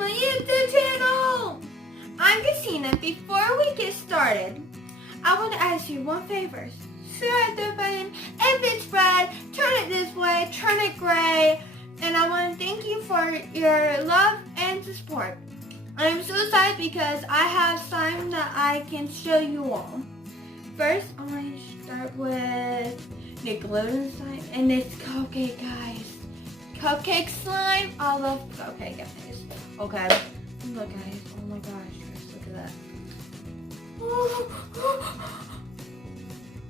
my YouTube channel! I'm Christina. Before we get started, I want to ask you one favor. Smash the button. If it's red, turn it this way, turn it gray. And I want to thank you for your love and support. I'm so excited because I have slime that I can show you all. First, I'm going to start with Nickelodeon slime, and it's cupcake, guys. Cupcake slime. I love cupcake, guys. Okay, look, guys. Oh my gosh, guys, look at that.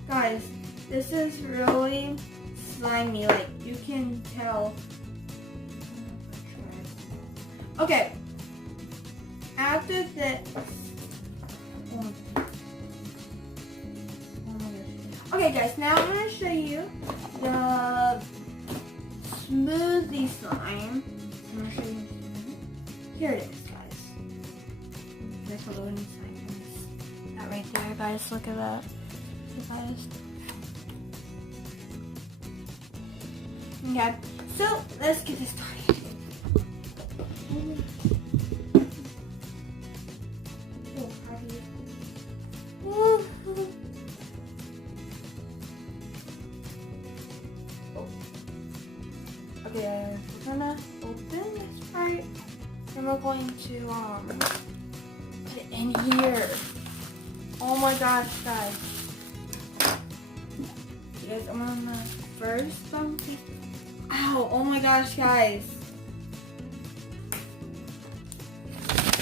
Guys, this is really slimy. Like you can tell. Okay. After this. Okay, guys. Now I'm gonna show you the smoothie slime. I'm gonna show you. Here it is, guys. There's a loading slime. That right there, guys. Look at that. Guys. Okay. So let's get this started. Okay, we're gonna open this part, and we're going to put it in here. Oh my gosh, guys! Guys, I'm on the first bumpy. Ow! Oh my gosh, guys!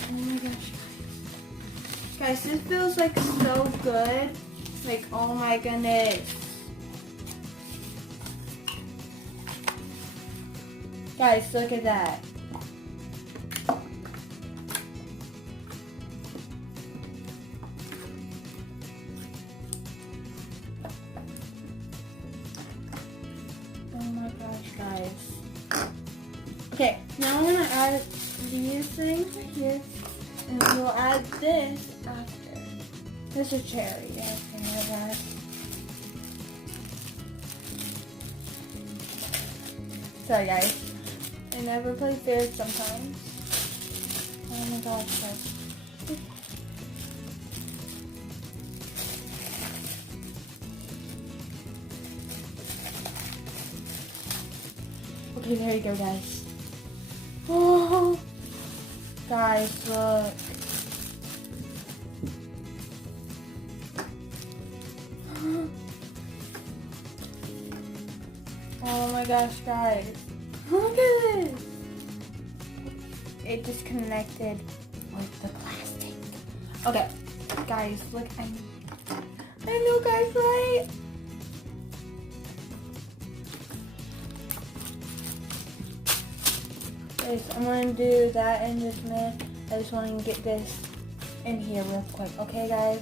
Oh my gosh, guys! This feels like so good. Like, oh my goodness. Guys, look at that. Oh my gosh, guys. Okay, now I'm gonna add these things right here, and we'll add this after. There's a cherry, guys, can have that. Sorry, guys. I never play fair sometimes. Oh my gosh, guys. Okay, there you go, guys. Oh, guys, look. Oh my gosh, guys. Look at this! It just connected with the plastic. Okay, guys, look. I know, guys, right? Guys, I'm gonna do that in just a minute. I just want to get this in here real quick. Okay, guys?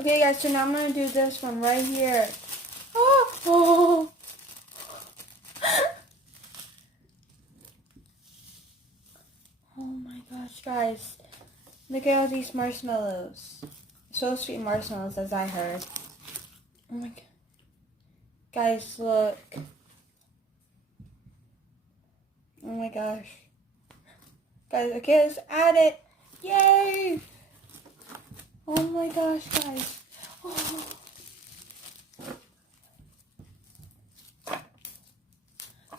Okay, guys, so now I'm going to do this one right here. Oh! Oh my gosh, guys. Look at all these marshmallows. So sweet marshmallows, as I heard. Oh my god. Guys, look. Oh my gosh. Guys, okay, let's add it. Yay! Oh my gosh, guys. Oh.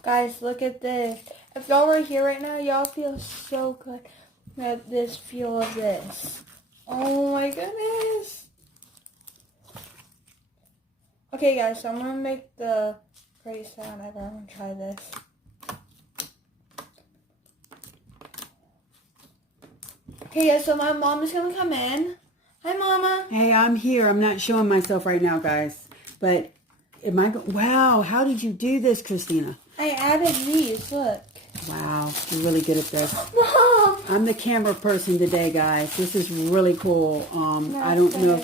Guys, look at this. If y'all were here right now, y'all feel so good at this feel of this. Oh my goodness. Okay, guys, so I'm going to make the greatest sound ever. I'm going to try this. Okay, guys, so my mom is going to come in. Hi, Mama. Hey, I'm here. I'm not showing myself right now, guys. But wow, how did you do this, Christina? I added these. Look. Wow, you're really good at this. Mom. I'm the camera person today, guys. This is really cool. I don't know.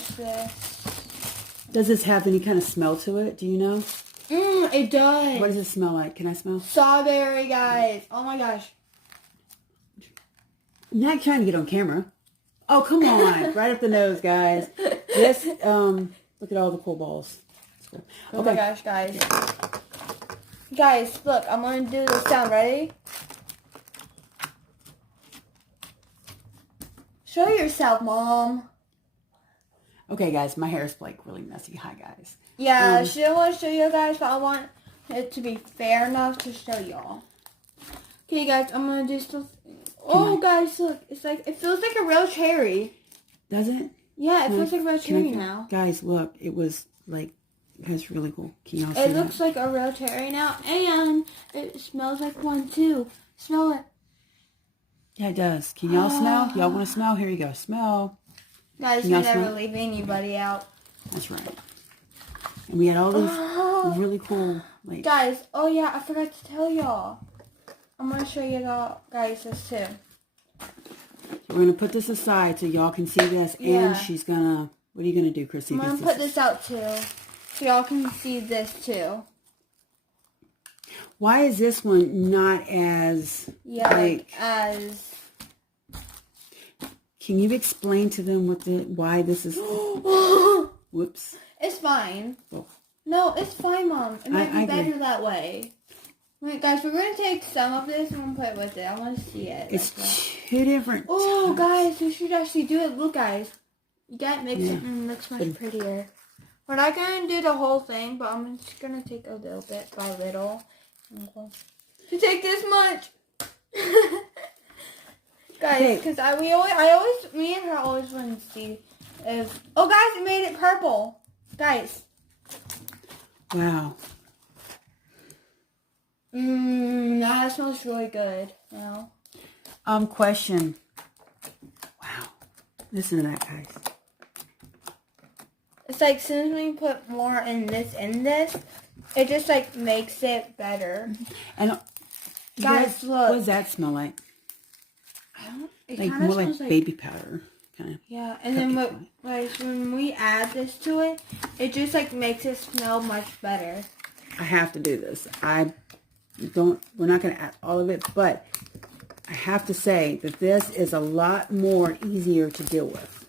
Does this have any kind of smell to it? Do you know? It does. What does it smell like? Can I smell? Strawberry, guys. Oh my gosh. I'm not trying to get on camera. Oh, come on. Right up the nose, guys. This, look at all the cool balls. Cool. Oh my gosh, guys. Guys, look, I'm going to do this sound. Ready? Show yourself, Mom. Okay, guys, my hair is like really messy. Hi, guys. Yeah, she don't want to show you guys, but I want it to be fair enough to show y'all. Okay, guys, I'm going to do stuff. Oh, guys, look. It's like, it feels like a real cherry. Does it? Yeah, it feels like a real cherry now. Guys, look. It was like, that's really cool. Can y'all see It looks like a real cherry now, and it smells like one too. Smell it. Yeah, it does. Can y'all smell? Y'all want to smell? Here you go. Smell. Guys, we never leave anybody out. That's right. And we had all these really cool, like... Guys, oh yeah, I forgot to tell y'all. I'm going to show you guys this too. We're going to put this aside so y'all can see this, and she's going to... What are you going to do, Chrissy? I'm going to put this out too, so y'all can see this too. Why is this one not as... Yeah, like as... Can you explain to them why this is... Whoops. It's fine. Oh. No, it's fine, Mom. It might be better that way. Wait, guys, we're going to take some of this and we'll put it with it. I want to see it. It's two different Oh, guys, we should actually do it. Look, guys. You got to mix it and it looks much prettier. We're not going to do the whole thing, but I'm just going to take a little bit by little. I'm going to take this much. Guys, because me and her always want to see if... Oh, guys, it made it purple. Guys. Wow. That smells really good. Now. Question. Wow. Listen to that, guys. It's like, as soon as we put more in this, it just, like, makes it better. And guys, look. What does that smell like? It like more like baby powder. Kind of. Yeah, and then when we add this to it, it just, like, makes it smell much better. I have to do this. We're not going to add all of it, but I have to say that this is a lot more easier to deal with.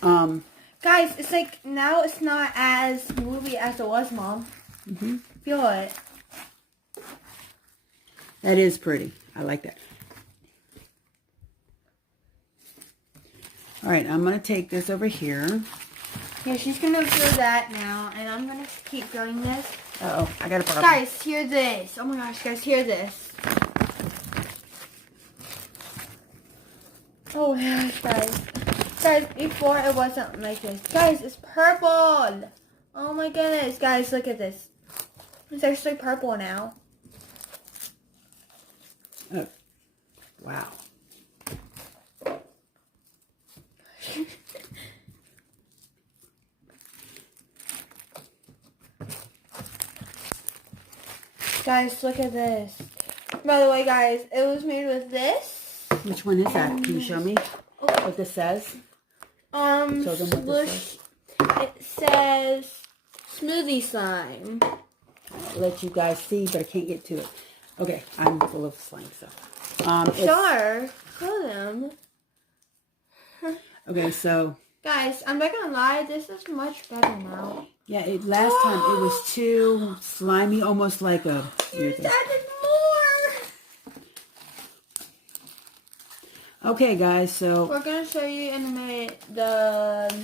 Guys, it's like, now it's not as movie as it was, Mom. Mm-hmm. Feel it. That is pretty. I like that. All right, I'm going to take this over here. Yeah, she's going to do that now, and I'm going to keep doing this. Uh-oh, I got a problem. Guys, hear this. Oh my gosh, guys, hear this. Oh my gosh, guys. Guys, before it wasn't like this. Guys, it's purple. Oh my goodness. Guys, look at this. It's actually purple now. Oh, wow. Guys, look at this. By the way, guys, it was made with this. Which one is that? Can you show me what this says? Show them what this says. It says smoothie slime. I'll let you guys see, but I can't get to it. Okay, I'm full of slime stuff. Sure. Show them. Okay, so... Guys, I'm not gonna lie, this is much better now. Yeah, last time it was too slimy, almost like a... Here's added more! Okay, guys, so... We're gonna show you in a minute the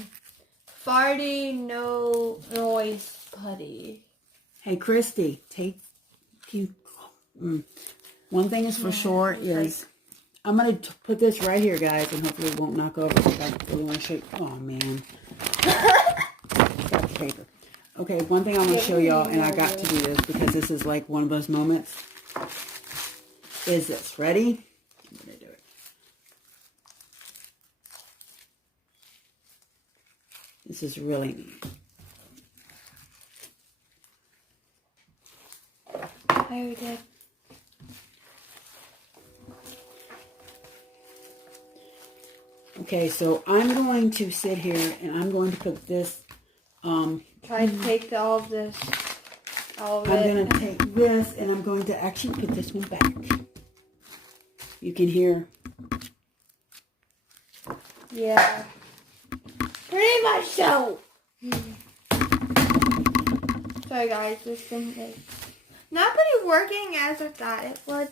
farty no noise putty. Hey, Christy, one thing is for sure is... I'm going to put this right here, guys, and hopefully it won't knock over. I really want to show you. Oh, man. Got the paper. Okay, one thing I want to show y'all, and I got to do this because this is like one of those moments, is this. Ready? I'm going to do it. This is really neat. Very good. Okay, so I'm going to sit here and I'm going to put this. Try to take all of this. I'm going to take this and I'm going to actually put this one back. You can hear. Yeah. Pretty much so. Sorry guys, this thing is not pretty working as I thought it would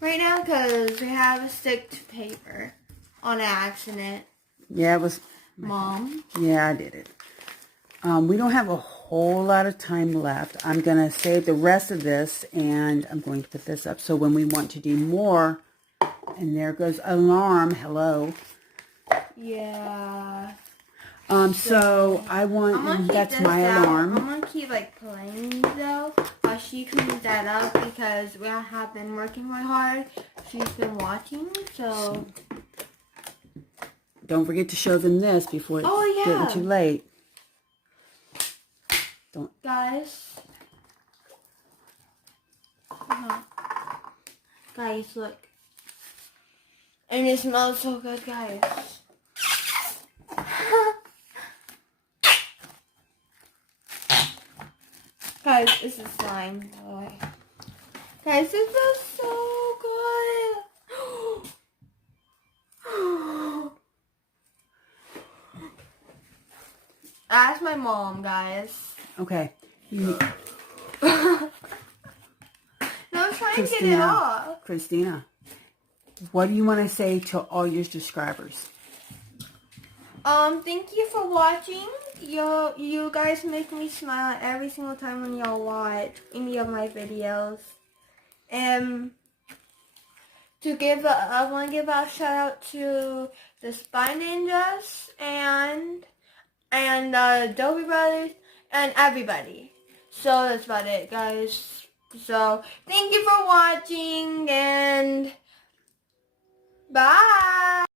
right now because we have a sticked paper on accident. Yeah, it was... Mom? Yeah, I did it. We don't have a whole lot of time left. I'm going to save the rest of this, and I'm going to put this up. So when we want to do more, and there goes alarm. Hello. Yeah. So I want, that's my alarm. I'm going to keep, like, playing these, though, while she cleans that up, because we have been working really hard. She's been watching, so... Don't forget to show them this before it's getting too late. Don't. Guys. Guys, look. And it smells so good, guys. Guys, this is slime, by the way. Guys, this smells so good. Ask my mom, guys. Okay. No, I'm trying to get it off. Christina, what do you want to say to all your subscribers? Thank you for watching. You guys make me smile every single time when y'all watch any of my videos. I want to give a shout out to the Spy Ninjas and Adobe Brothers and everybody. So that's about it, guys. So thank you for watching and bye.